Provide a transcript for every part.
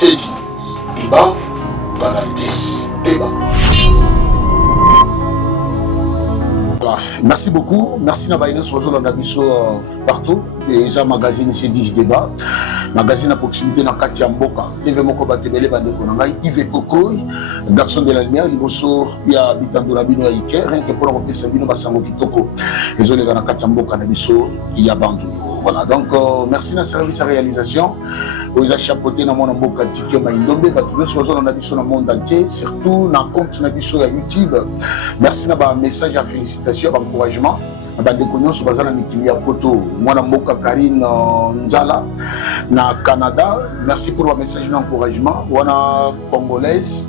C'est débat, banalitis, débat. Merci beaucoup. Merci Nabaïne Sozo Landabiso partout. Déjà magazine c'est 10 débats. Magazine à proximité dans Katia Mboka. TV Moko Batebele Bandeko Nangai. Yves Poko, garçon de la lumière. Liboso, il y a Bitando Rabino Aïké. Rien que pour le Sabino Basango Kitoko. Les autres dans Katia Mboka Nabiso, il y a Bandou. Voilà, donc merci na service à réalisation. Vous avez chapeauté dans mon Mboka Tikio Maïndombe. Batouné Sozo Landabiso dans le monde entier. Surtout dans le compte Nabiso à YouTube. Merci na ba message à félicitations, encouragement. Bandeko sur bazana Mikilia Koto, moi na Mboka Karine Nzala na Canada. Merci pour le message d'encouragement. Wana congolaise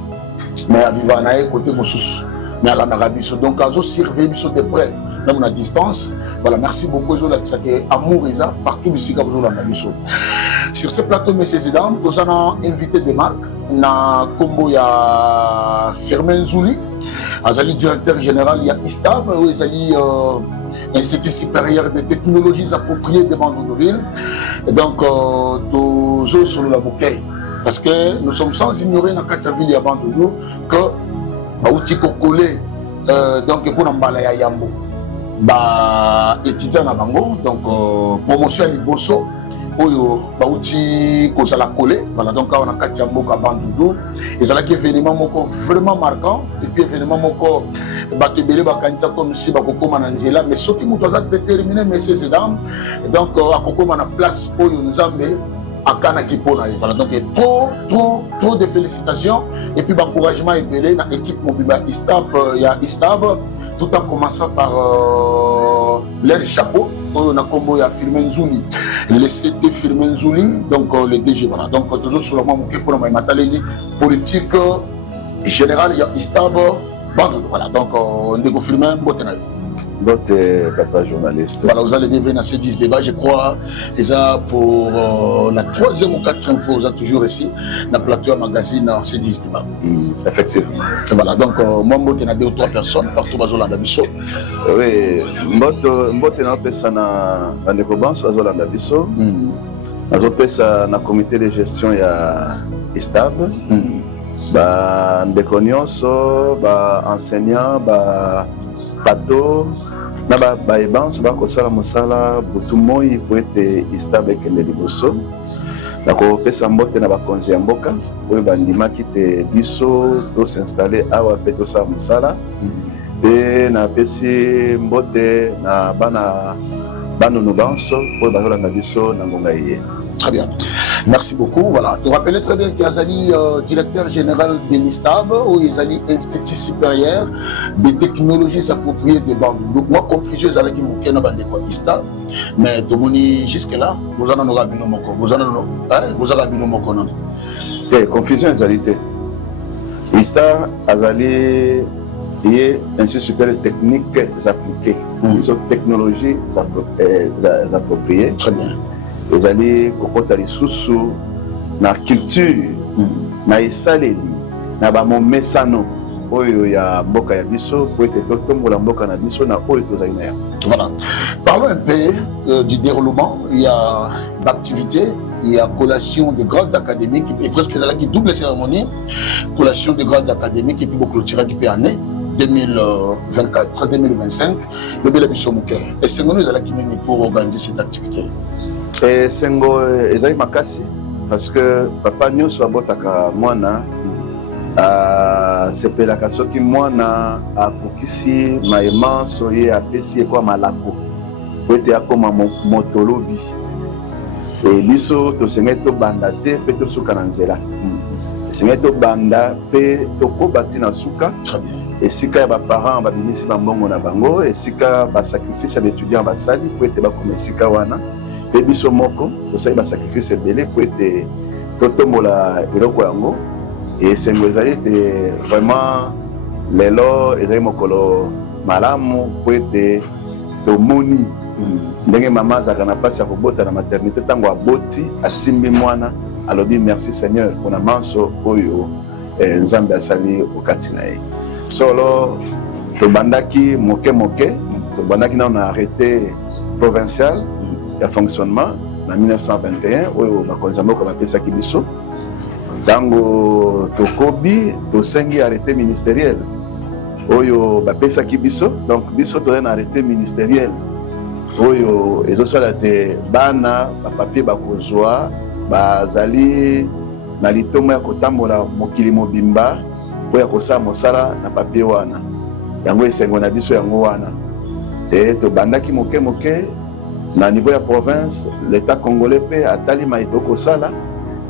mais à vivre na côté Mossus mais à l'Arabie Saoudite. Donc azo surveiller biso de près même à distance. Voilà, merci beaucoup aux autres qui amour isa partout ici comme vous l'avez dit. Sur ce plateau messieurs et dames, nous avons invité des marques na combo ya Firmin Zouli, azali directeur général ya Istab, ou azali Institut supérieur de technologies appropriées de Bandundu-Ville. Donc, toujours sur la bouquet. Parce que nous sommes sans ignorer dans la ville de Bandundu que Baouti Kokole, donc pour Nambala ya Yambo, étudiant à Bango, donc promotion à Liboso, Oyo Baouti Kozala Kole, voilà, donc on a Katia Mboka Bandundu. Et c'est là qu'il y a événement vraiment marquant, et puis événement moko Bakebele Bakanita comme si Bakoko Mananzela, mais ce qui nous a déterminé, messieurs et dames, donc à Koko Mana place Oyo Nzambe, à Kana Kipona, voilà, donc trop de félicitations, et puis d'encouragement et belé dans l'équipe Mobima Istab, il y a Istab, tout en commençant par l'air chapeau. On a combo ya Firmin Zouli, le CT Firmin Zouli, donc le DG, voilà. Donc toujours sur le moment où pour la mataleli politique générale, il y a Istab, voilà. Donc on découvre Firmin Botenaï. D'autres papa journaliste. Voilà, vous allez bienvenue dans ces 10 débats, je crois. Et ça, pour la 3e ou 4e fois, vous êtes toujours ici, dans le plateau magazine, dans ces 10 débats. Effectivement. Et voilà, donc, moi, je suis 2 ou 3 personnes partout dans la Bisso. Oui, je suis dans le Cobanso, dans la Bisso. Je suis dans le comité de gestion ya Istab. Des cognosos, enseignants, pato. Na ba ebanso ba kosala mosala butu moi po ete Istab ekende liboso na kopesa mbote na bakonzi ya mboka oyo bandimaki te biso to s'installer awa pe tosala mosala pe na pesi mbote na banono banso oyo bazolanda biso na ngonga ye. Très bien. Merci beaucoup. Voilà. Tu rappelles très bien qu'il y a directeur général de l'Istab, ou il y a Institut supérieur de technologies appropriées de Bandundu. Donc, moi, confusion, c'est qui m'a dit que Istab, mais tout le monde jusque-là, vous en avez un moko. Vous en avez un moko. Confusion, c'est Istab, Azali, il y a un institut supérieur de techniques appliquées. Ils sont technologies appropriées. Très bien. Les alliés kokota lisusu na culture na esaleli na ba momesano oyo ya mboka ya biso po ete totombola mboka na biso na oyo tozali na ya. Voilà. Parlons un peu du déroulement. Il y a d'activités, il y a collation de grades académiques et presque là qui double cérémonie, collation de grades académiques et puis beaucoup clôturer qui peut année 2024-2025 le bel biso moke. Et c'est nous là qui nous pour organiser cette activité. Et Sengo ezali makasi parce que papa nyonso abotaka mwana sepelaka soki mwana akokisi mayema so ye apesi ekwa malako po ete akoma motolobi e biso tosengeli tobanda te mpe tosuka na nzela esengeli tobanda mpe tokoba ntina suka esika ya baparent babimisi bambongo na bango esika basacrifice ya baétudiant basali po ete bakoma esika wana pe biso moko tosali basacrifice ebele po ete totombola eloko yango esengo ezali ete vraiment lelo ezali mokolo malamu po ete tomoni ndenge mama azalaka na mpasi ya kobota na maternité ntango aboti asimbi mwana alobi merci Seigneur mpona manso oyo nzambe asali okati na ye solo tobandaki moke tobandaki nano na arrêté provincial ya fonctionnement en 1921 oyo bakonzi moko bapesaki biso Tango tokobi tosengi arrêté ministériel oyo bapesaki biso, donc biso toza na arrêté ministériel oyo ezosala te bana bapapier bakozwa bazali na litomo ya kotambola mokili mobimba po ya kosala mosala na papier wana, yango esengo na biso yango wana te tobandaki moke moke na niveau ya province. L'état congolais pe atali maito kosala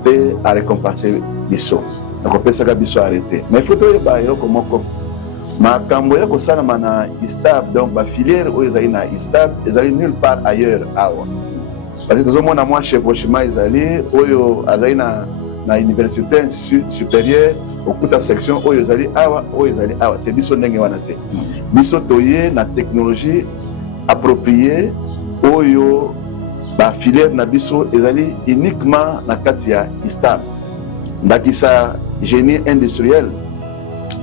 pe a récompenser biso nakopesaka biso arrêté, mais faut toyeba eloko moko makambo ya kosalama na ISTAB, donc bafilière oyo ezali na ISTAB ezali nulle part ailleurs awa, parce que tozomona mwa chevauchement ezali oyo azali na université supérieure okuta section oyo ezali awa te biso ndenge wana te. Biso toye na technologie appropriée oyo bafilière na biso ezali uniquement na kati ya ISTAB. Ndakisa génie industriel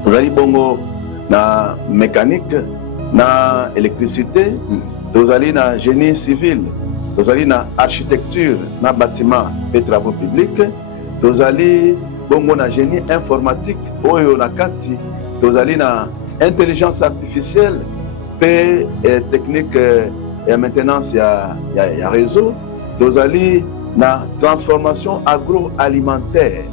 tozali bongo na mécanique na électricité, tozali na génie civil, tozali na architecture na bâtiment et travaux publics, tozali bongo na génie informatique oyo na kati tozali na intelligence artificielle pe technique et maintenance ya réseau, tozali na transformation agroalimentaire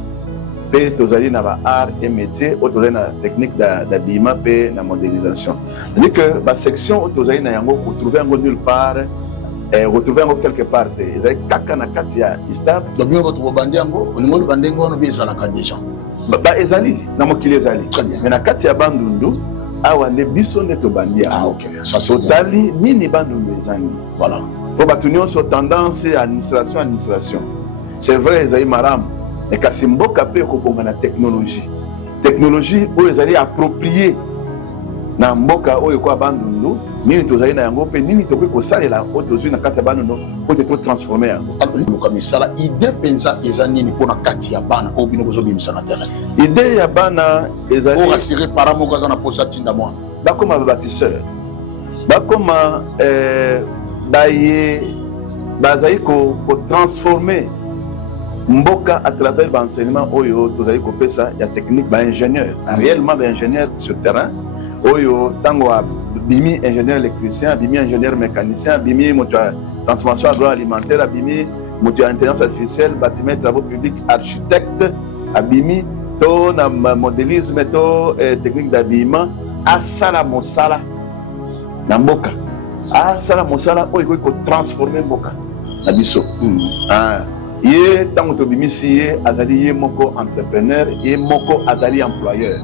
pe tozali na ba art et métier o tozali na technique d'habillement pe na modélisation. C'est-à-dire que ba section o tozali na yango retrouver yango nulle part retrouver yango quelque part te ezali kaka na kati ya ISTAB. Donc bien votre bandi yango olingo le bandi yango no bien ça la déjà ba ezali na mokili ezali, mais na kati ya bandundu awa nde biso nde tobandi yango. Ah ok, ça c'est totali nini bandundu ezangi, voilà po batu nyonso tendance ya administration c'est vrai ezali maramu, mais kasi mboka pe kokobonga na technologie oyo ezali approprié na mboka oyo kwa bandundu nini tozali na yango pe nini tokoki kosalela oyo tozwi na kati ya bandundu po te transformer yango. Alors comme ça idée penza ezani ni pona kati ya bana ko bino bozo bimisa na terrain, idée ya bana ezali o rassurer para mo kaza na posa tinda moi bakoma bâtisseur bakoma baye bazali ko transformer mboka à travers l'enseignement oyo tozali kopesa ya technique ba ingénieur réellement ba ingénieur sur terrain oyo tango bimi ingénieur électricien, bimi ingénieur mécanicien, bimi moto transformation agroalimentaire, abimi moto intelligence artificielle, bâtiment travaux publics, architecte, abimi to na modélisme to technique d'habillement asala mosala na mboka, asala mosala oyo ko transformer mboka na biso. Ye tango to bimisi ye azali ye moko entrepreneur, ye moko azali employeur.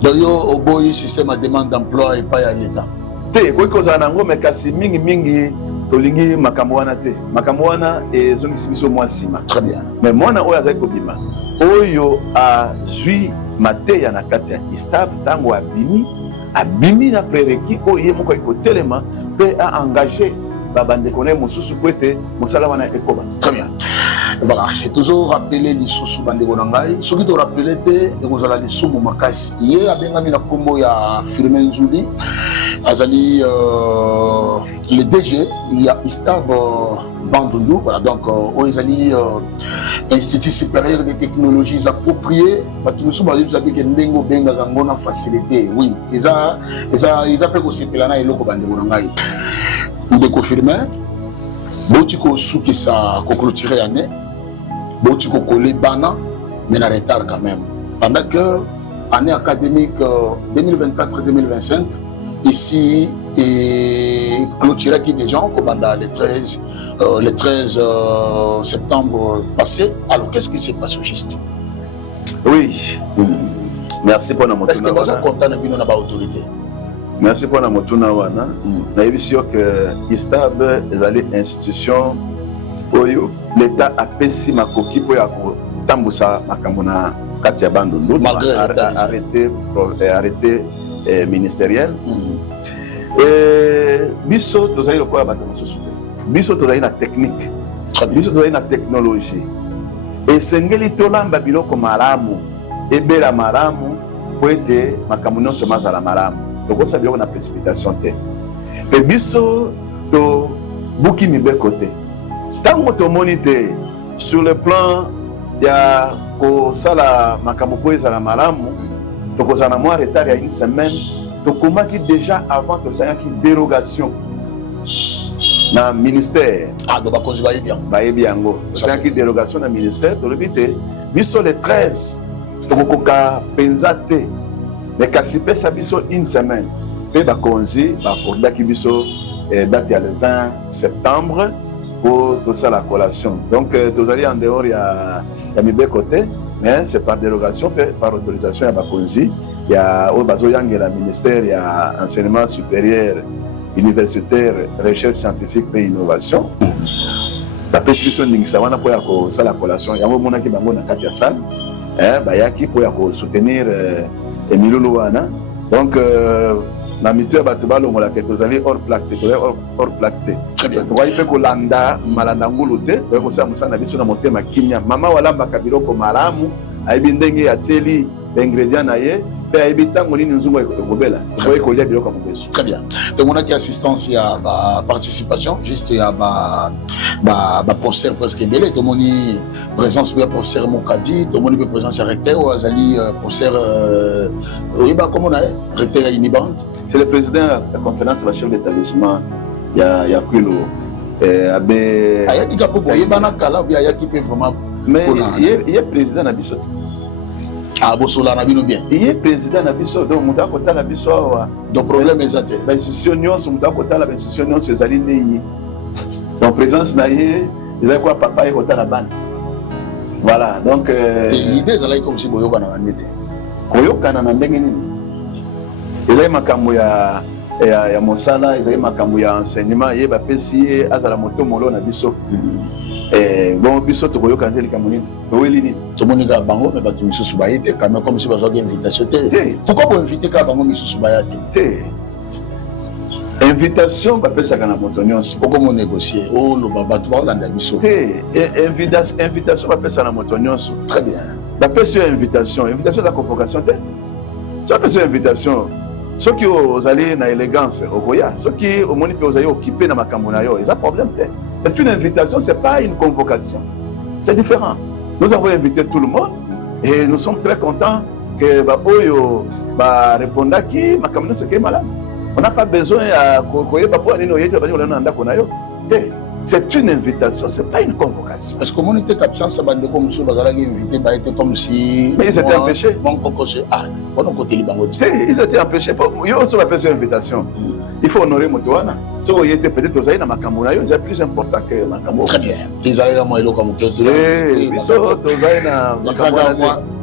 D'ailleurs au boy système à demande d'emploi et pas à l'état te ko kozala nango, mais kasi mingi tolingi makambo wana te, makambo wana ezongisi biso mwa nsima. Très bien, mais mwana oyo azali kobima oyo azwi mateya na kati ya ISTAB tango abimi na prérequis oyo ye moko ekotelema pe a engagé babandeko ne mosusu po ete mosala wana ekoba. très bien. Voilà, c'est toujours rappelé les sous bandeko na ngai soki to rappelé te ekozala lisumu makasi ye abengami na kombo ya Firmin Nzuli azali le DG il y a ISTAB Bandundu, voilà donc ezali Institut supérieur des technologies appropriées batu musu bazo sabi ke ndengo benga kango na facilité, oui eza pe ko sepela na eloko bandeko na ngai ndeko Firmin boti ko sukisa ko clôturer année boti ko coller bana mais na retard quand même pendant que année académique 2024-2025 ici et clôturé qui des gens comme le 13 septembre passé. Alors qu'est-ce qui s'est passé au juste? Oui, merci pour notre est-ce que vous êtes content de notre autorité? Merci pour la motuna wana. Nayebi sûr que ISTAB ezali institution oyo l'État a pesi makoki po ya ko tambusa makambo na kati ya bandundu arrêté ministériel. Biso tozali lokola bato mosusu te. Biso tozali na technique. Biso tozali na technologie. Esengeli tolamba biloko malamu ebela malamu po ete makambo nyonso mazala malamu. Tokosa biloko na précipitation te. Pe biso to buki mibeko te. Tango tomoni te sur le plan ya ko sala makambo po ezala malamu tokozala na mwa retard ya une semaine tokomaki déjà avant tosalaki dérogation na ministère donc bakonzi bayebi yango bayebi yango tosalaki dérogation na ministère tolobi te biso le 13 tokokoka mpenza te mais kasi pesa biso une semaine mpe bakonzi bakordaki biso date ya le 20 septembre pour tosala collation donc tozali en dehors ya mibeko te mais c'est par dérogation par autorisation ya bakonzi ya oyo bazoyangela ministère ya enseignement supérieur universitaire recherche scientifique mpe innovation bapesi biso ndingisa wana mpo ya kosala collation yango omonaki bango na kati ya salle bayaki mpo ya kosoutenir emilulu wana donc na mitu ya bato balongolaka tozali hors plaque te tozali hors plaque te tokoki mpe kolanda malanda ngulu te tokoki kosala mosala na biso na motema kimia mama walambaka biloko malamu ayebi ndenge atieli baingrédient na ye mpe ayebi ntango nini nzungu ekobela tokoki kolia biloko ya mobeso. Très bien. tomonaki assistance ya participation juste ya professeur presque ebele tomoni présence ya professeur Mokadi tomoni mpe présence ya recteur oyo azali professeur oyeba kombo na ye recteur ya Uniband. C'est le président de la conférence de la chef d'établissement ya Kwilo abe ayaki ka po boyebana kala bi ayaki pe vraiment mais il est président na biso bosola na bino bien il est président na biso donc muta kotala biso awa donc problème ezate ba institution nyonso muta kotala ba institution nyonso ezali ndeyi donc présence na ye ezali kwa papa ye kotala bana voilà donc l'idée ezalaki comme si boyokana na ndete koyokana na ndenge nini ezali makambo ya mosala ezali makambo ya enseignement ye bapesi ye azala moto molo na biso bon biso tokoyoka nte likambo nini toyeli nini tomonika bango me bato misusu baye te quand même comme si bazwaki invitation te pourquoi boinvite kaka bango misusu baya te invitation bapesaka na moto nyonso okomonégocier oloba bato baolanda biso te invitation bapesaka na moto nyonso très bien bapesi yo invitation eza convocation te so bapesi yo invitation soki ozali na élégance okoya soki omoni mpe ozali occupé na makambo na yo eza problème te c'est une invitation c'est pas une convocation c'est différent nous avons invité tout le monde et nous sommes très contents que oyo barépondaki makambo nyonso ekei malamu on n'a pas besoin ya koyeba mpo nini oyete bani kolanda na ndako na yo te c'est une invitation c'est pas une convocation parce que omoni te absence bandeko mosusu bazalaki invité baete comme si mais ils étaient empêchés wana okoteli bango te ils étaient empêchés yo oso bapesi yo invitation il faut honorer moto wana soki oyete peut-être ozali na makambo na yo eza plus important que makambo très bien ezalaka mwa eloko moke biso tozali na makambo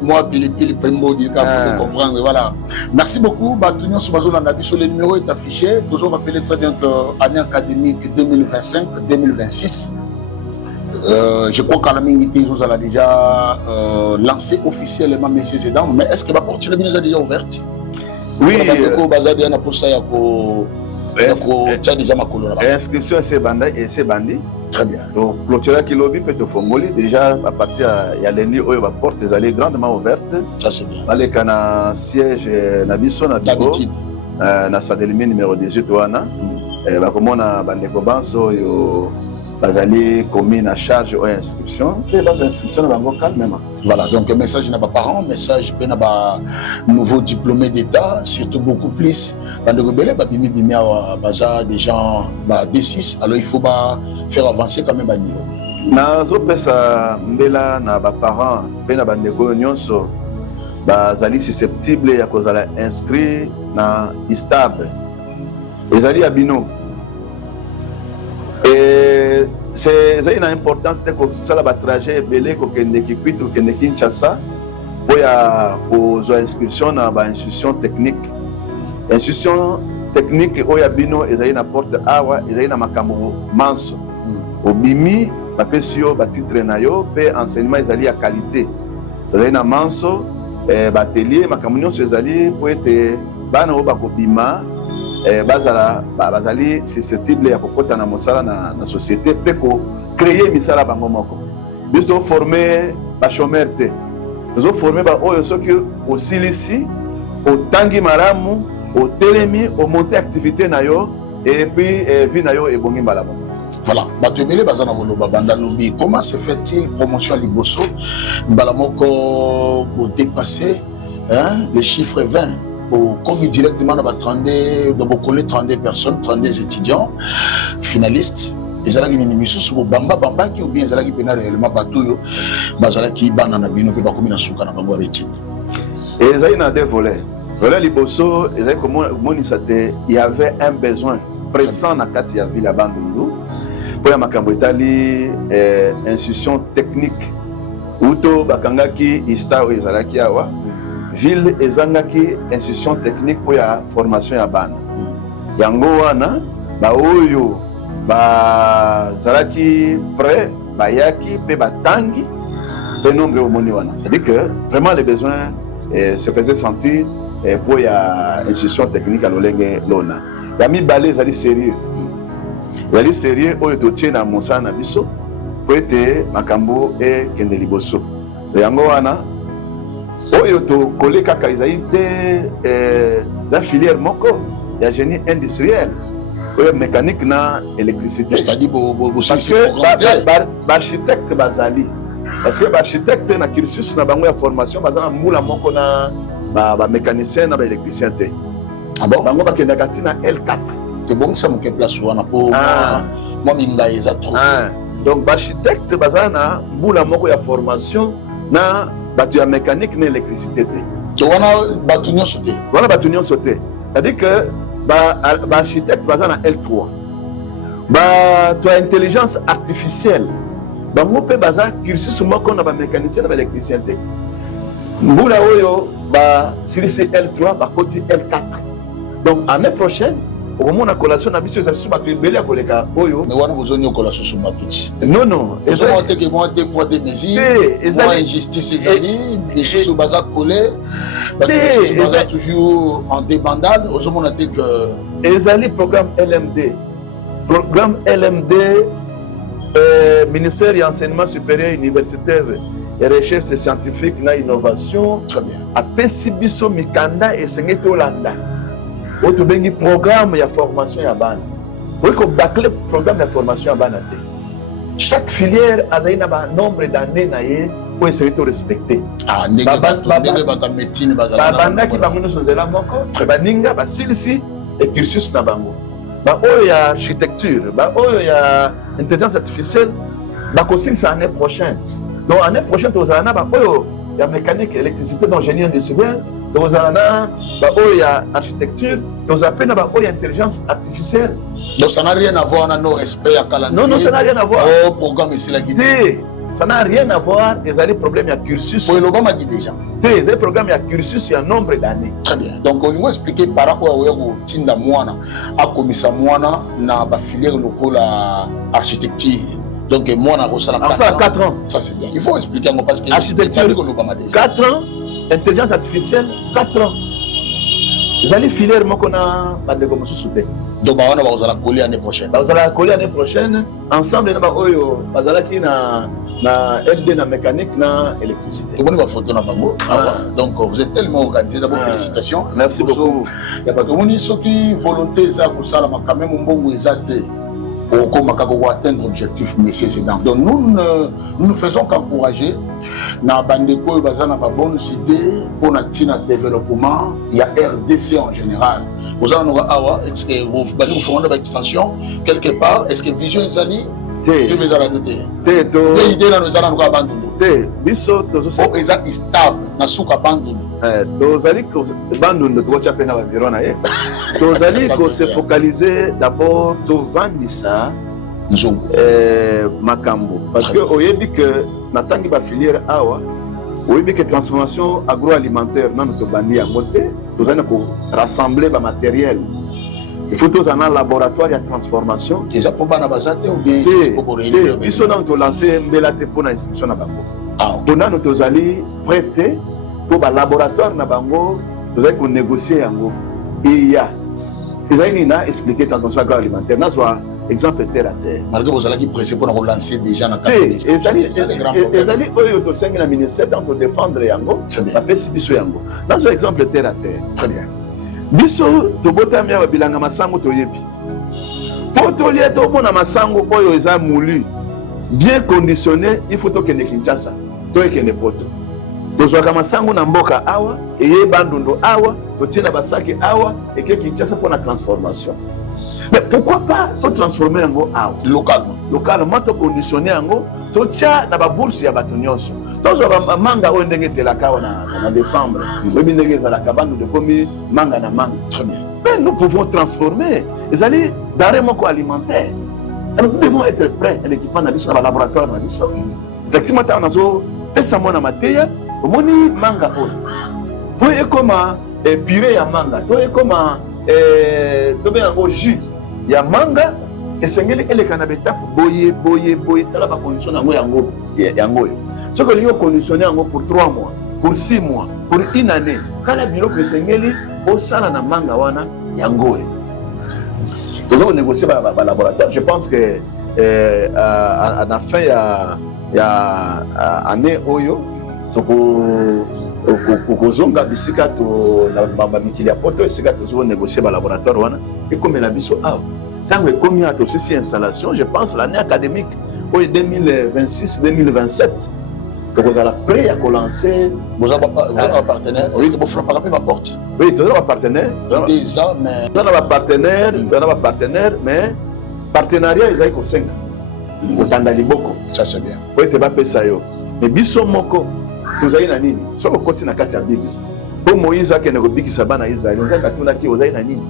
moi pilipili pembodi pour comprendre voilà merci beaucoup bato nyonso bazolanda biso le numéro est affiché toujours rappeler très bien que année académique 2025-2026 je crois qu'à la minute ils ont déjà lancé officiellement messieurs et dames mais est-ce que la porte est déjà ouverte? Oui, inscription c'est bandi. Très bien. Donc clôture qui lobby peut te formuler déjà à partir ya lundi oyo ba porte ezali grandement ouverte. Ça c'est bien. Allez kana siège na biso na bureau na Sadelimi numéro 18 wana. Ba komona bandeko banso yo bazali commis na charge ou inscription et les inscriptions bango calmement. Voilà, donc un message n'a pas parent, message pe na ba nouveau diplômé d'état, surtout beaucoup plus bandeko belé ba bimi bimia baza des gens ba D6, alors il faut ba faire avancer quand même ba niveau. Na zo pesa mbela na ba parents pe na bandeko nyonso bazali susceptible ya kozala inscrit na ISTAB. Ezali abino. Et c'est une importance de que ça la trajet belé ko kende ki Kwitu kende Kinshasa pour ya aux inscriptions na ba institution technique oya bino ezali na porte awa ezali na makambo manso obimi ba pesio ba titre na yo pe enseignement ezali ya qualité ezali na manso ba atelier makambo nyonso ezali pour être bana o ba ko bima bazali susceptible ya kokota na mosala na société pe ko créer misala bango moko biso former ba chômeur te nous former ba oyo soki osilisi otangi maramu otelemi o monter activité na yo et puis vie na yo ebongi malamu. Voilà, Batebele Bazana Woloba Bandalobi, comment se fait-il promotion à Liboso, Balamoko pour dépasser les chiffres 20, pour commis directement dans 32 personnes, 32 étudiants, finalistes. Ezalaki ni misu sur bamba qui ou bien ezalaki pena réellement batuyo bazalaki bana na bino pe bakomi na suka na bango abeti. Et ezali na deux volets. Volet Liboso, ezali comment monisate, il y avait un besoin pressant na kati ya ville Bandundu. Pour ya makambo etali institution technique uto bakangaki ista ezalaki awa ville ezangaki institution technique pour ya formation ya bana. Yango wana ba oyo ba zalaki prêt bayaki pe batangi pe nombre au moni wana. C'est-à-dire que vraiment les besoins se faisaient sentir pour ya institution technique à l'olenge lona. Yami balé zali sérieux. Zali sérieux oyo to tiena mosa na biso po ete makambo e kende liboso. Yango wana oyo to koleka kaizai de za filière moko ya génie industriel. Mécanique na électricité. C'est-à-dire parce que l'architecte bazali parce que l'architecte na cursus na bango ya formation bazana mbula moko na ba mécanicien na ba électricien te. Ah bon? Bango bakenda kati na L4. C'est bon que ça me place wana po moi minga eza trop. Donc l'architecte bazana mbula moko ya formation na batu ya mécanique na électricité te. Tu wana batu nyonso te. Wana batu nyonso te. C'est-à-dire que architecte basé na L3 toi intelligence artificielle bango pe baza cursus moko na ba mécanicien na ba électricien te mbula oyo ba silisi L3 ba koti L4 donc année prochaine au moment na collation na biso ezali ba belé koleka oyo mais wana bozonyo collation sur batuti non ezali te que moi deux poids deux mesures ezali injustice ezali les sous baza collé parce que baza toujours en débandade au moment que ezali programme LMD ministère de l'enseignement supérieur universitaire et recherche scientifique na innovation. Très bien. A pesi biso mikanda esengé tolanda oto bengi programme ya formation ya bana ko bâcler programme de formation ya bana te chaque filière azali na ba nombre d'années na ye pour essayer de respecter ndenge bata médecine bazala banda ki bango nyonso nzela moko baninga basilisi et cursus na bango ba oyo ya architecture ba oyo ya intelligence artificielle bakosilisa année prochaine. Donc année prochaine tozala na ba oyo ya mécanique électricité donc génie industriel tozala na ba oyo ya architecture tozala pe na ba oyo ya intelligence artificielle. Donc ça n'a rien à voir avec nos respects à calendrier. Non, ça n'a rien à voir. Oh, programme ici la guide. Ça n'a rien à voir. Il y a des problèmes, il y a cursus. Oui, l'Obama dit déjà. Il y a des problèmes, il y a cursus, il y a un nombre d'années. Très bien. Donc, on va expliquer par rapport à Tinda Mouana, à Komissa Mouana, na ba filière locale à architecture. Donc, moi, on a 4 ans. Ça, c'est bien. Il faut expliquer parce que architecture, 4 ans. Intelligence artificielle, 4 ans. Vous allez filer, moi, qu'on a pas de comme sous-souté. Donc, on va coller l'année prochaine. Vous allez coller l'année prochaine. Ensemble, vous allez na LD, na mécanique, na électricité. Vous avez photo na bango. Donc, vous êtes tellement organisé. D'abord, félicitations. Merci beaucoup. Il y a pas de monde qui volonté ça pour ça, quand même, on bon exacté. Pour atteindre l'objectif, mais c'est dans. Donc nous ne faisons qu'encourager na bandeko bazana ba bonne idée pour notre développement. Il y a RDC en général. Vous en aurez awa est-ce que vous allez faire une extension quelque part? Est-ce que vision ezali? Je vais la noter. L'idée là nous allons abandonner. Biso tozo est stable na suka abandonner. Tozali ko abandonner to cha pena environ na ye. Tozali ko se focaliser d'abord to vandisa makambo parce que oyebi que natangi ba filière awa oyebi que transformation agroalimentaire na to bandi ya côté tozali ko rassembler ba matériel. Il faut tous un laboratoire de transformation. Et ça pour bana bazate ou bien pour réunir. Ils sont dans le lancer mbelate pour l'inscription na bango. On a nous allons prêter pour le laboratoire na bango, nous allons négocier yango. Et il y a ils ont expliqué transformation agroalimentaire. Na soit exemple terre à terre. Malgré vous allez qui pressé pour relancer déjà na cadre. Et ils allaient oyo to sengi na ministère pour défendre yango. La pesi biso yango. Na soit exemple terre à terre. Très bien. Biso tobotami ya bilanga masango toyebi Potolia to bona masango oyo eza moulu bien conditionné, il faut que ne Kinshasa to ekende poto. Tozwaka masango na mboka awa eye bandundo awa totina basaki awa et que Kinshasa pour la transformation. Mais pourquoi pas to transformer yango awa localement to conditionner yango to tia na ba bourse ya bato nyonso. Tozwaka manga oyo ndenge telaka na décembre. Obi ndenge za la kabando de komi manga na manga. Très bien. Mais nous pouvons transformer. Les alliés d'arrêt alimentaire. Nous devons être prêts à l'équipement dans le laboratoire. Effectivement, on a ça mon amateur, moni manga pour comme purée ya manga, pour comme jus ya manga et sengeli ele kanabeta boyer tala ba condition yango. Ce que lui conditionné yango pour 3 mois, pour 6 mois, pour une année. Kala bilo que sengeli au sala na manga wana yango. Nous avons négocié par le laboratoire. Je pense que à la fin de l'année, Zonga bisika to la mikili poto esika to négocier par le laboratoire et comme la biso a tant que comme il y a aussi ces installations, je pense l'année académique 2026-2027 vous allez prêt à lancer. Vous avez un partenaire. Est-ce que vous frappez ma porte? Oui, vous avez un partenaire. Déjà, mais vous avez un partenaire, mais partenariat ils ont 5 ans. Ça c'est bien. Oui, tu vas payer ça yo. Mais biso moko, vous avez na nini? So ko koti na kati ya Bible. Pour Moïse a kene ko bikisa bana Israël, on zaka tuna ki ozai na nini?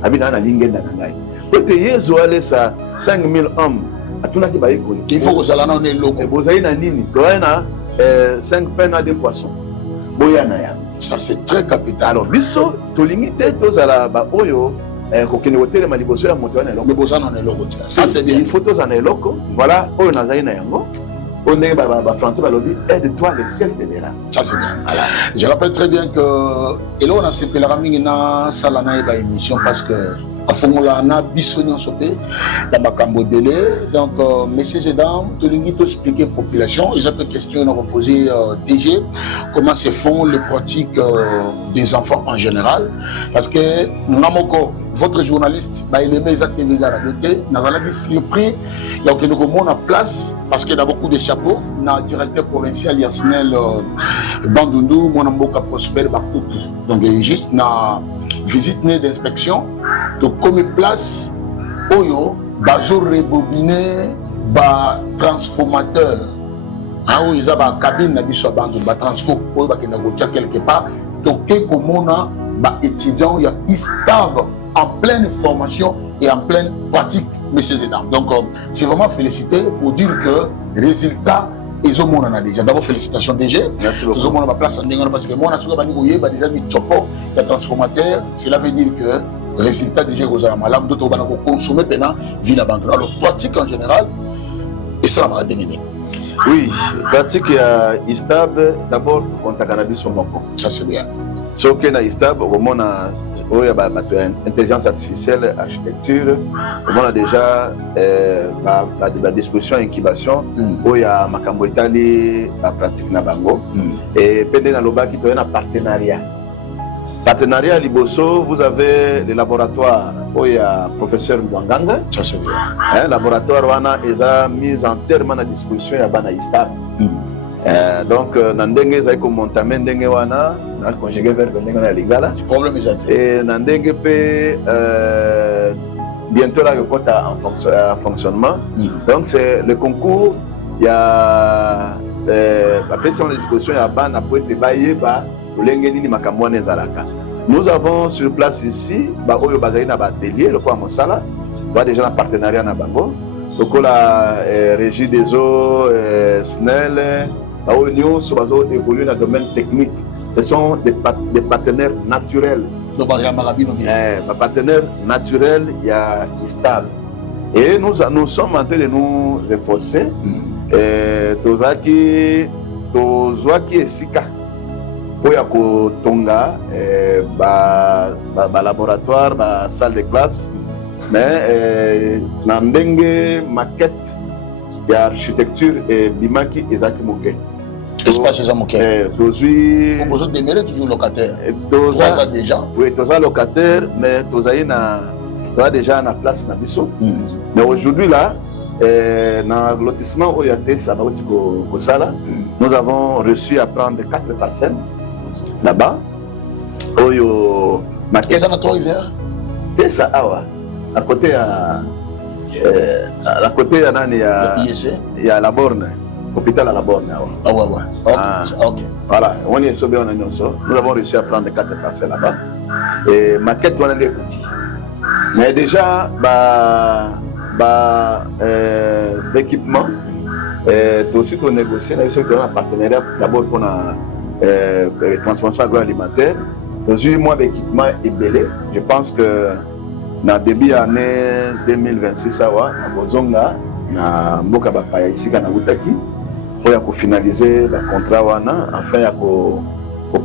Abina na lingenda na ngai. Pour te yezo ale sa 5000 hommes. Atuna ki ba yekoli. Il faut que ça là on est loco. Vous avez na nini? Doana 5 peines à 2 poissons. Boyanaya. Ça c'est très capital. Alors, biso, to limité, tozala ba oyo, kokene hôtel maliboso ya moto na eloko. Mais bosan on est loco. Ça c'est bien. Il faut tozana eloko. Voilà, oyo nazali na yango. On est français, aide-toi, le ciel t'aidera. Ça c'est bien. Voilà. Je rappelle très bien que et là on a ces pèlerins na salana et émission parce que à Fongola na bisonnion sopé dans ma cambodélé donc messieurs et dames de l'unité expliquer population et j'ai une question à reposer DG comment se font les pratiques des enfants en général parce que Namoko votre journaliste il aimait exactement les arabes n'a pas surpris il y a aucun monde en place parce qu'il y a beaucoup de chapeaux na directeur provincial Yasnel Bandundu mon amboka Prosper Bakupu donc juste na visite d'inspection de comme place oyo bazo rebobiné ba transformateur ah oui ils ont ba cabine na biso bandu ba transfo oyo ba kena gotia quelque part donc komona ba étudiants ya ISTAB en pleine formation et en pleine pratique messieurs et dames donc c'est vraiment félicité pour dire que résultat ils ont mon déjà d'abord félicitations DG ils ont mon place en déngana parce que moi na suka bani boye ba déjà mi chopo ya transformateur cela veut dire que résultat déjà aux amalams d'autres bana ko consommer pendant vie la banque alors pratique en général et ça m'a déniné oui pratique ya ISTAB d'abord contact cannabis sur mon ça c'est bien ce que na ISTAB au moment oyo ba intelligence artificielle architecture on a déjà la disposition incubation oyo ya makambo etali ba pratique na bango et pende na lobaki to na partenariat liboso vous avez le laboratoire oyo ya professeur Mwanganga ça c'est bien laboratoire wana eza mise en terme à disposition ya bana ISTAB donc na ndenge ezali komontame ndenge wana na conjugué verbe ndenge na lingala problème exact et na ndenge pe bientôt là repota en fonctionnement donc c'est le concours il y a la personne à disposition ya bana pour te bayeba lenge nini makambo wana ezalaka nous avons sur place ici ba oyo bazali na ba atelier le quoi mosala va déjà en partenariat na bango donc la régie des eaux SNEL nous sommes évolué dans le domaine technique. Ce sont des partenaires naturels. Donc, partenaires naturels, il y a ISTAB. Et nous sommes en train de nous efforcer. Tozaki et Sika. Pour y tonga, laboratoire, salle de classe. Mais, Nandenge maquette, il y a architecture et Bimaki et Zaki Moke. Espace c'est mon cœur. Vous besoin de toujours locataire. Toza déjà. Oui, toza locataire, mais toza na tu as déjà la place na biso. Mais aujourd'hui là, dans le lotissement OYAT Sabauti Kosala, nous avons reçu à prendre 4 parcelles là-bas. Oyo maquette à notre hiver. C'est ça, à côté à côté il y a la borne, hôpital à la borne. Ah ouais ouais. Ok. Voilà, on est sauvé en annonçant. Nous avons réussi à prendre 4 parcelles là-bas. Et maquette on a les cookies. Mais déjà équipement tu aussi qu'on négocie là il un partenariat d'abord pour la transformation agroalimentaire. Aujourd'hui moi l'équipement est belé. Je pense que na début année 2026 awa na bozonga na mboka bapaya ici kana butaki pour ya finaliser le contrat wana afin ya ko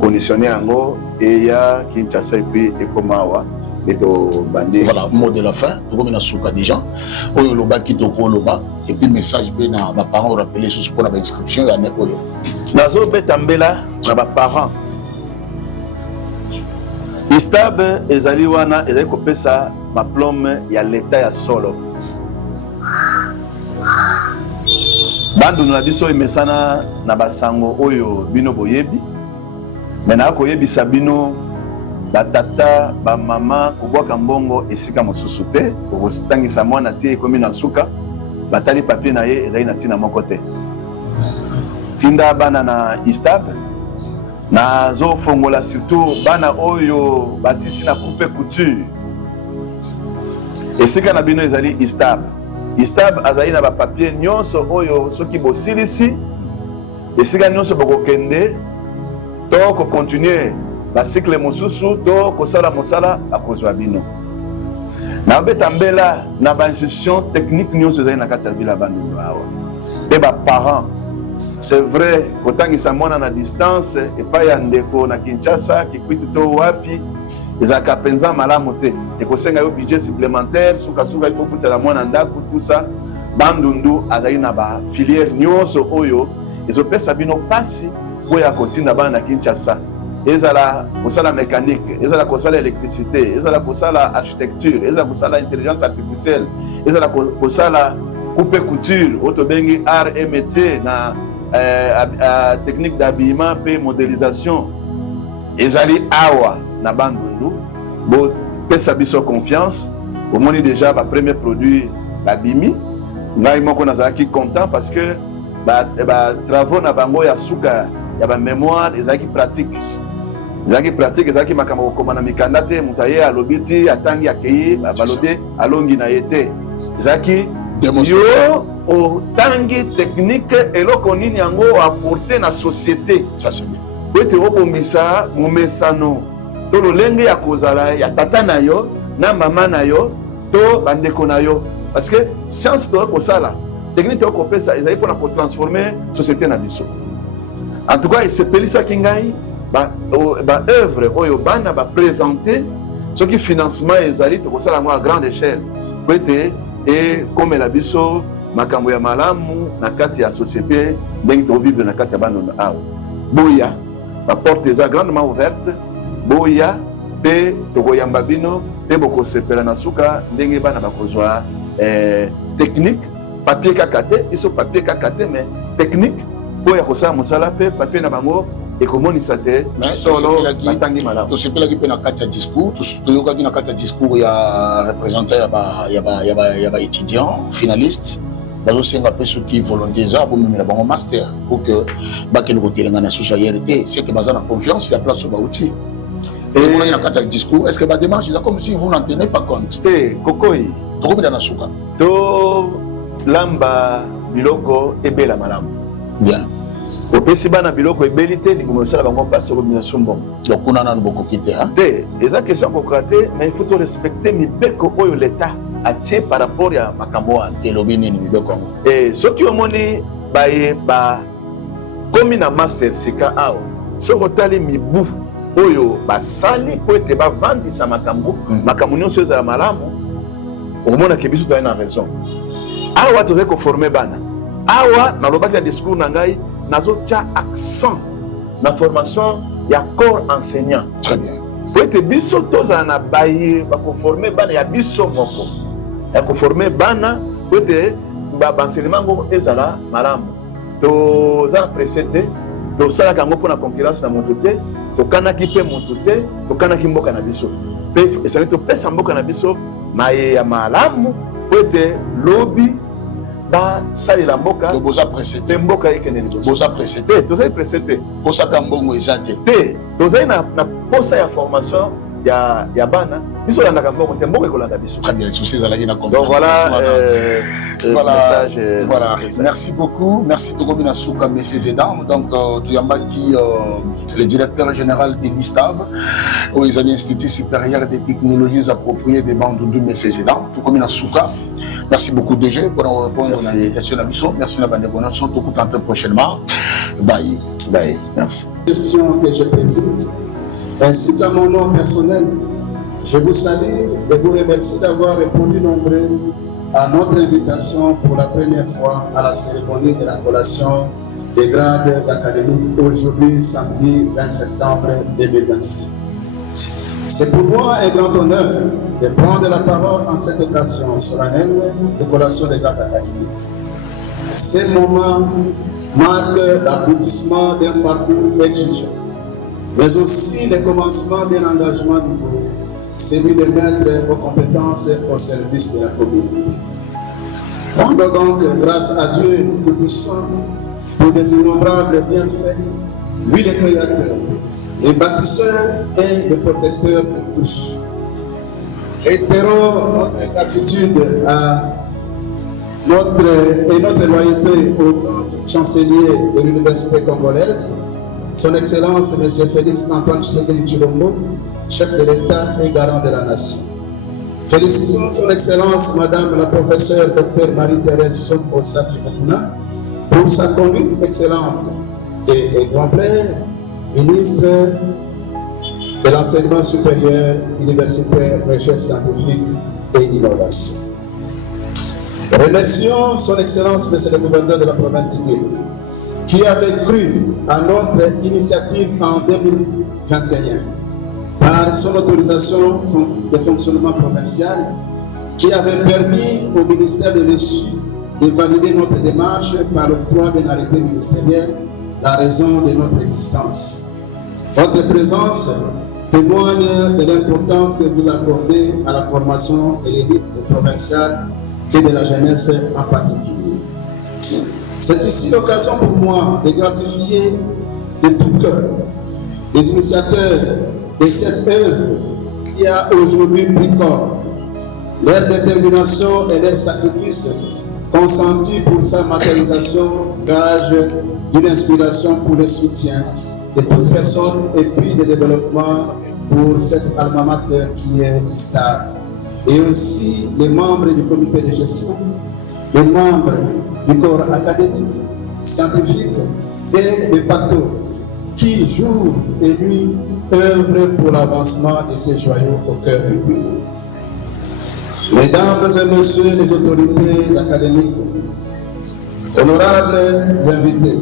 conditionner yango et ya Kinshasa et puis Ekomawa et to bandi. Voilà, mot de la fin, comme on a souka déjà. Oyo loba ki to ko loba et puis message be na ba parents rappeler sur pour la inscription ya ne oyo. Nazo betambela na ba parents. Istab ezali wana ezali kopesa ma plome ya l'état ya solo. Bandu na biso imesana na basango oyo bino boyebi. Mena ko yebisa bino batata ba mama kobwaka mbongo esika mosusu te okotangisa mwana tie ekomi na suka batali papier na ye ezali na tina moko te. Tinda bana na Istab na zo fongola surtout bana oyo basisi na coupe couture esika na bino ezali Istab azali na ba papier nyonso oyo soki bosilisi esika nyonso bokokende to ko continuer ba cycle mosusu to ko sala mosala akozwa bino na betambela na ba institution technique nyonso ezali na kati ya ville bandu awa pe ba parents. C'est vrai, autant que ça mona na distance et pas ya ndeko na Kinshasa qui kwiti to wapi ezaka penza malamu te et ko senga yo budget supplémentaire suka il faut foutre la mona ndako tout ça bandundu azali na ba filière nyonso oyo ezopesa bino pasi oya kotinda bana na Kinshasa ezala kosala mécanique ezala kosala électricité ezala kosala architecture ezala kosala intelligence artificielle ezala kosala coupe couture auto bengi art et métier na technique d'habillement et modélisation ezali awa na bandundu bo pesa biso confiance au moins déjà ba premier produit la bimi ngai moko nazaki content parce que ba travaux na bango ya suka ya ba mémoire ezaki pratique ezaki makambo kokoma na mikanda te mutaye alobiti atangi akei balobi alongi na yete ezaki yo au tangi technique eloko nini yango apporter na société. Ça c'est bien. Peut-être obombisa momesano to lolenge ya kozala ya tata na yo na mama na yo to bandeko na yo parce que science to ko sala technique to ko pesa ezali pour ko transformer société na biso. En tout cas c'est pelisa kingai ba œuvre oyo bana ba présenter ce qui financement ezali to ko sala à grande échelle. Peut-être et comme la biso makambo ya malamu na kati ya société ndenge to vivre na kati ya bano awa boya ba porte eza grandement ouverte boya pe to koyamba bino pe boko sepela na suka ndenge bana bakozwa technique papier kakate iso papier kakate mais technique boya kosala mosala pe papier na bango ekomonisa te solo batangi malamu to sepelaki pe na kati ya discours to yokaki na kati ya discours ya représentant ya ba étudiant finaliste bazosenga pe soki volonté eza bomemela bango master pour que bakende kotelenga na susu ya RT c'est que baza na confiance ya place bauti et na kati ya discours est-ce que ba démarche eza comme si vous n'en tenez pas compte te kokoi tokobida na suka to lamba biloko ebela malamu bien opesi bana biloko ebeli te libumo esala bango mpasi organisation mbongo donc kuna nanu bokoki te te eza question kokoka te mais il faut to respecter mibeko oyo l'état atie par rapport ya makambo wana elobi nini mibeko yango soki omoni baye komi na master sika awa soki otali mibu oyo basali po ete bavandisa makambo nyonso ezala malamu okomonaka biso tozali na raison awa tozali koforme bana awa nalobaki na discours na ngai nazotia accent na formation ya corps enseignant. Très bien. pour être biso toza na baye ba conformer bana ya biso moko ya conformer bana pour être ba enseignement ngo ezala malamu to za précédé to sala kango pour la concurrence na moto te to kanaki pe moto te to kanaki mboka na biso pe ça to pesa mboka na biso maye ya malamu pour être lobby ba sali la mboka boza précédé mboka ekene ni boza précédé to za précédé posa kambongo ezate te to za na posa ya formation ya bana biso landa kambongo te mboka ekolanda biso. Très bien, souci ezalaki na donc voilà voilà, message voilà. Merci beaucoup. Merci Togomina Souka, messieurs et dames. Donc, Touyambaki, le directeur général de l'ISTAB, aux Institut supérieur des technologies appropriées des Bandundu, messieurs et dames. Togomina Souka, merci beaucoup déjà pour répondre à l'invitation à Bisson. Merci à la bande de Bonation. Tout tantôt prochainement. Bye. Bye. Merci. Question que je présente, ainsi qu'à mon nom personnel, je vous salue et vous remercie d'avoir répondu nombreux à notre invitation pour la première fois à la cérémonie de la collation des grades académiques aujourd'hui, samedi 20 septembre 2025. C'est pour moi un grand honneur de prendre la parole en cette occasion solennelle de collation des grades académiques. Ce moment marque l'aboutissement d'un parcours exigeant, mais aussi le commencement d'un engagement nouveau, celui de mettre vos compétences au service de la communauté. Rendons donc grâce à Dieu Tout-Puissant pour des innombrables bienfaits, lui le Créateur, le bâtisseur et le protecteur de tous. Réitérons notre gratitude à notre loyauté au chancelier de l'Université congolaise, son Excellence M. Félix Antoine Tshisekedi Tshilombo, chef de l'État et garant de la nation. Félicitons son Excellence Madame la professeure Dr Marie-Thérèse Sonko Safi Mokuna pour sa conduite excellente et exemplaire, ministre de l'enseignement supérieur, universitaire, recherche scientifique et innovation. Remercions son Excellence Monsieur le gouverneur de la province de Guinée, qui avait cru à notre initiative en 2021 par son autorisation de fonctionnement provincial, qui avait permis au ministère de l'Essu de valider notre démarche par l'octroi d'un arrêté ministériel, la raison de notre existence. Votre présence témoigne de l'importance que vous accordez à la formation de l'élite provinciale et de la jeunesse en particulier. C'est ici l'occasion pour moi de gratifier de tout cœur les initiateurs de cette œuvre qui a aujourd'hui pris corps, leur détermination et leur sacrifice consentis pour sa matérialisation, gage d'une inspiration pour le soutien de toute personne épris de développement pour cette alma mater qui est stable. Et aussi les membres du comité de gestion, les membres du corps académique, scientifique et les bateaux qui, jour et nuit, œuvrent pour l'avancement de ces joyaux au cœur du pays. Mesdames et messieurs les autorités académiques, honorables invités,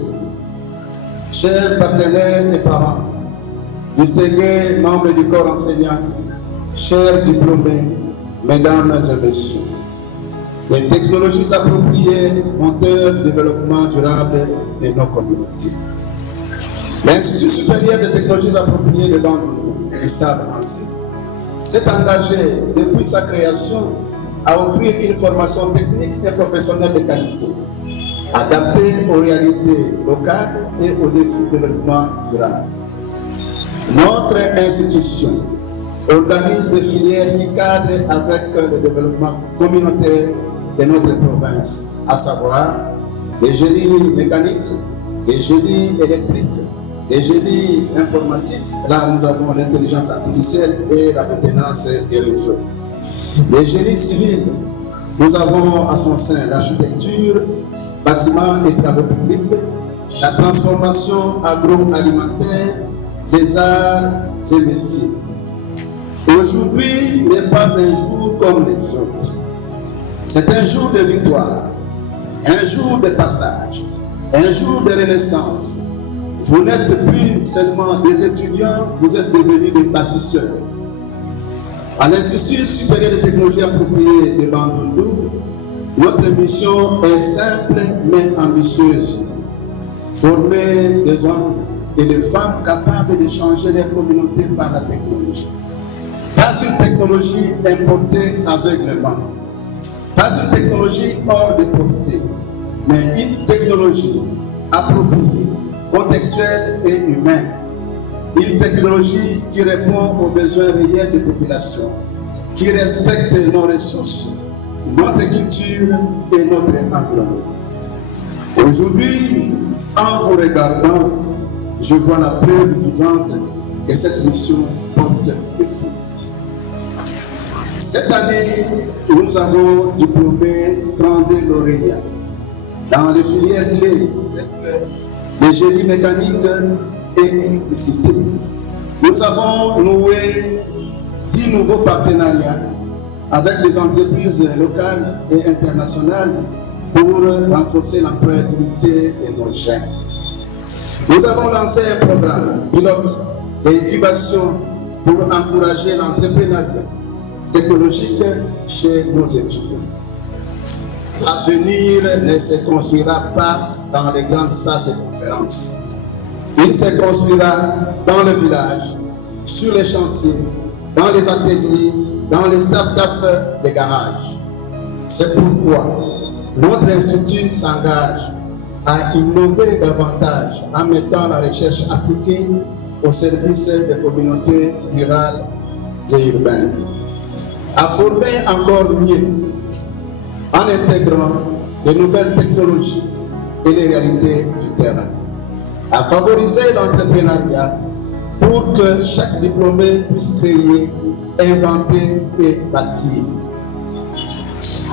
chers partenaires et parents, distingués membres du corps enseignant, chers diplômés, mesdames et messieurs, les technologies appropriées, moteurs de développement durable de nos communautés. L'Institut supérieur de technologies appropriées de Bandundu, l'ISTAB ancien, s'est engagé depuis sa création à offrir une formation technique et professionnelle de qualité, adaptée aux réalités locales et aux défis de développement durable. Notre institution organise des filières qui cadrent avec le développement communautaire de notre province, à savoir les génies mécaniques, les génies électriques, les génies informatiques. Là, nous avons l'intelligence artificielle et la maintenance des réseaux. Les génies civils, nous avons à son sein l'architecture, bâtiments et travaux publics, la transformation agroalimentaire, les arts et métiers. Aujourd'hui n'est pas un jour comme les autres. C'est un jour de victoire, un jour de passage, un jour de renaissance, Vous n'êtes plus seulement des étudiants, vous êtes devenus des bâtisseurs. À l'Institut supérieur de technologie appropriée de Bandundu, notre mission est simple mais ambitieuse. Former des hommes et des femmes capables de changer leur communauté par la technologie. Pas une technologie importée aveuglément, pas une technologie hors de portée, mais une technologie appropriée, contextuelle et humaine. Une technologie qui répond aux besoins réels des populations, qui respecte nos ressources, notre culture et notre environnement. Aujourd'hui, en vous regardant, je vois la preuve vivante que cette mission porte des fruits. Cette année, nous avons diplômé 32 lauréats dans les filières clés, les génies mécaniques et l'électricité. Nous avons noué 10 nouveaux partenariats avec les entreprises locales et internationales pour renforcer l'employabilité de nos jeunes. Nous avons lancé un programme pilote d'incubation pour encourager l'entrepreneuriat technologique chez nos étudiants. L'avenir ne se construira pas dans les grandes salles de conférence. Il se construira dans le village, sur les chantiers, dans les ateliers, dans les start-up des garages. C'est pourquoi notre institut s'engage à innover davantage en mettant la recherche appliquée au service des communautés rurales et urbaines, à former encore mieux en intégrant de nouvelles technologies et les réalités du terrain, à favoriser l'entrepreneuriat pour que chaque diplômé puisse créer, inventer et bâtir,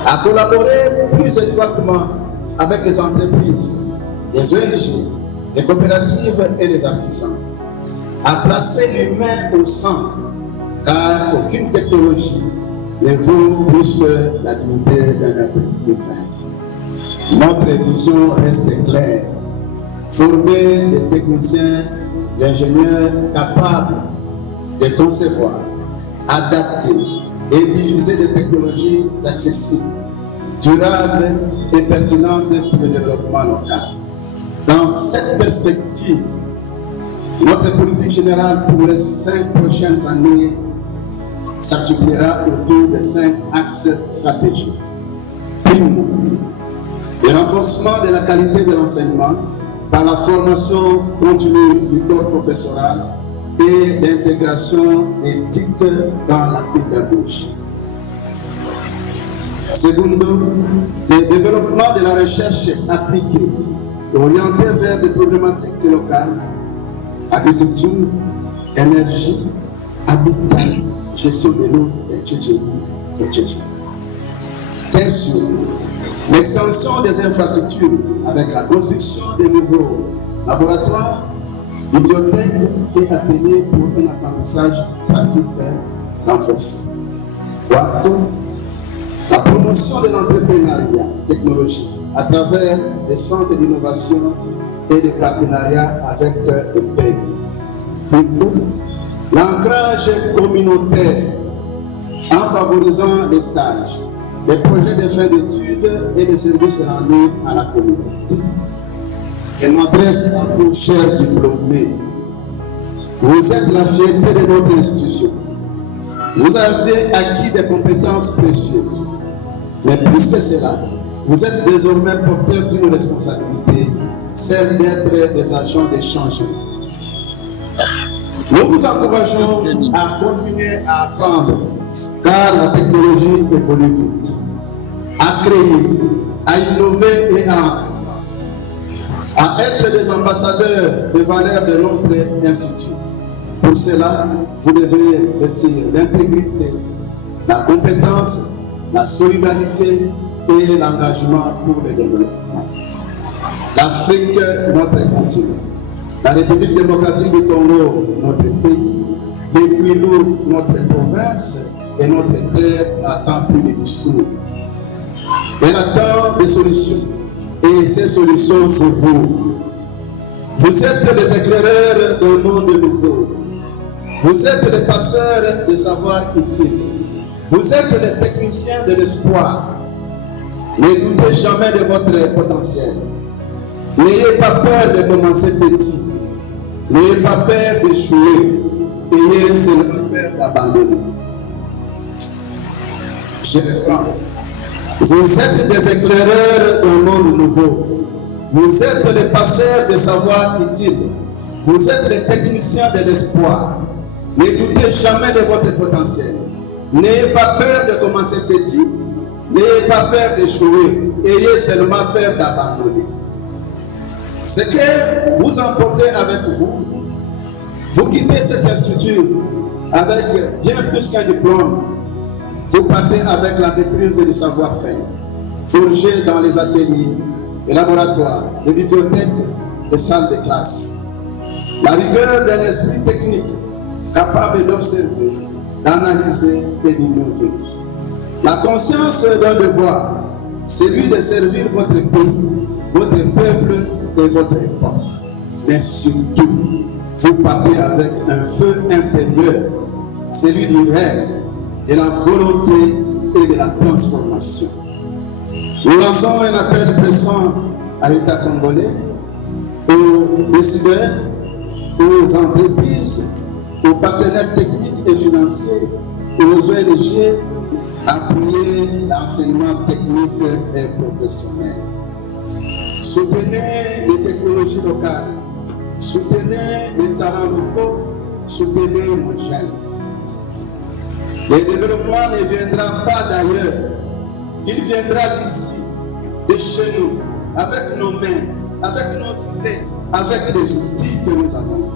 à collaborer plus étroitement avec les entreprises, les ONG, les coopératives et les artisans, à placer l'humain au centre, car aucune technologie ne vaut plus que la dignité d'un être humain. Notre vision reste claire: former des techniciens, des ingénieurs capables de concevoir, adapter et diffuser des technologies accessibles, durables et pertinentes pour le développement local. Dans cette perspective, notre politique générale pour les 5 prochaines années s'articulera autour de 5 axes stratégiques. Primo, le renforcement de la qualité de l'enseignement par la formation continue du corps professoral et l'intégration éthique dans la pédagogie. Secondo, le développement de la recherche appliquée, orientée vers des problématiques locales, agriculture, énergie, habitat, gestion de l'eau, etc. Tertiaire, l'extension des infrastructures avec la construction de nouveaux laboratoires, bibliothèques et ateliers pour un apprentissage pratique renforcé. Quarto, la promotion de l'entrepreneuriat technologique à travers des centres d'innovation et des partenariats avec le pays. Quinto, l'ancrage communautaire en favorisant les stages, les projets de fin d'études et des services rendus à la communauté. Je m'adresse à vous, chers diplômés. Vous êtes la fierté de notre institution. Vous avez acquis des compétences précieuses. Mais plus que cela, vous êtes désormais porteurs d'une responsabilité, celle d'être des agents de changement. Nous vous encourageons à continuer à apprendre, car la technologie évolue vite, à créer, à innover et à être des ambassadeurs de valeurs de notre institut. Pour cela, vous devez retirer l'intégrité, la compétence, la solidarité et l'engagement pour le développement. L'Afrique, notre continent. La République démocratique du Congo, notre pays. Les Kwilu, notre province. Et notre terre n'attend plus de discours. Elle attend des solutions. Et ces solutions, c'est vous. Vous êtes les éclaireurs d'un monde nouveau. Vous êtes les passeurs de savoir utiles. Vous êtes les techniciens de l'espoir. Ne doutez jamais de votre potentiel. N'ayez pas peur de commencer petit. N'ayez pas peur d'échouer. Ayez seulement peur d'abandonner. Je reprends. Vous êtes des éclaireurs d'un monde nouveau. Vous êtes les passeurs de savoir utiles. Vous êtes les techniciens de l'espoir. Ne doutez jamais de votre potentiel. N'ayez pas peur de commencer petit. N'ayez pas peur d'échouer. Ayez seulement peur d'abandonner. Ce que vous emportez avec vous, vous quittez cet institut avec bien plus qu'un diplôme. Vous partez avec la maîtrise du savoir-faire, forgé dans les ateliers, les laboratoires, les bibliothèques, les salles de classe. La rigueur d'un esprit technique capable d'observer, d'analyser et d'innover. La conscience d'un devoir, celui de servir votre pays, votre peuple et votre époque. Mais surtout, vous partez avec un feu intérieur, celui du rêve, de la volonté et de la transformation. Nous lançons un appel pressant à l'État congolais, aux décideurs, aux entreprises, aux partenaires techniques et financiers, aux ONG, appuyer l'enseignement technique et professionnel. Soutenez les technologies locales, soutenez les talents locaux, soutenez nos jeunes. Le développement ne viendra pas d'ailleurs, il viendra d'ici, de chez nous, avec nos mains, avec nos idées, avec les outils que nous avons.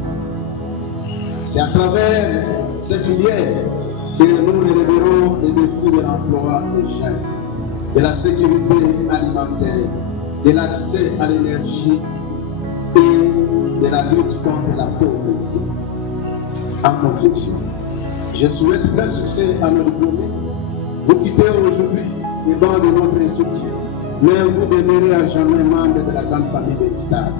C'est à travers ces filières que nous relèverons les défis de l'emploi des jeunes, de la sécurité alimentaire, de l'accès à l'énergie et de la lutte contre la pauvreté. En conclusion, je souhaite plein succès à nos diplômés. Vous quittez aujourd'hui les bancs de notre institut, mais vous demeurez à jamais membre de la grande famille de l'ISTAD.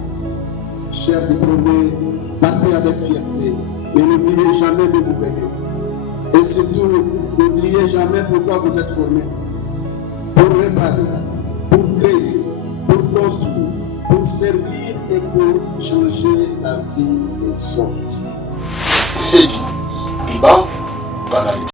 Chers diplômés, partez avec fierté, mais n'oubliez jamais d'où vous venez. Et surtout, n'oubliez jamais pourquoi vous êtes formés. Pour réparer, pour créer, pour construire, pour servir et pour changer la vie des autres. C'est dit. Biba, banalité.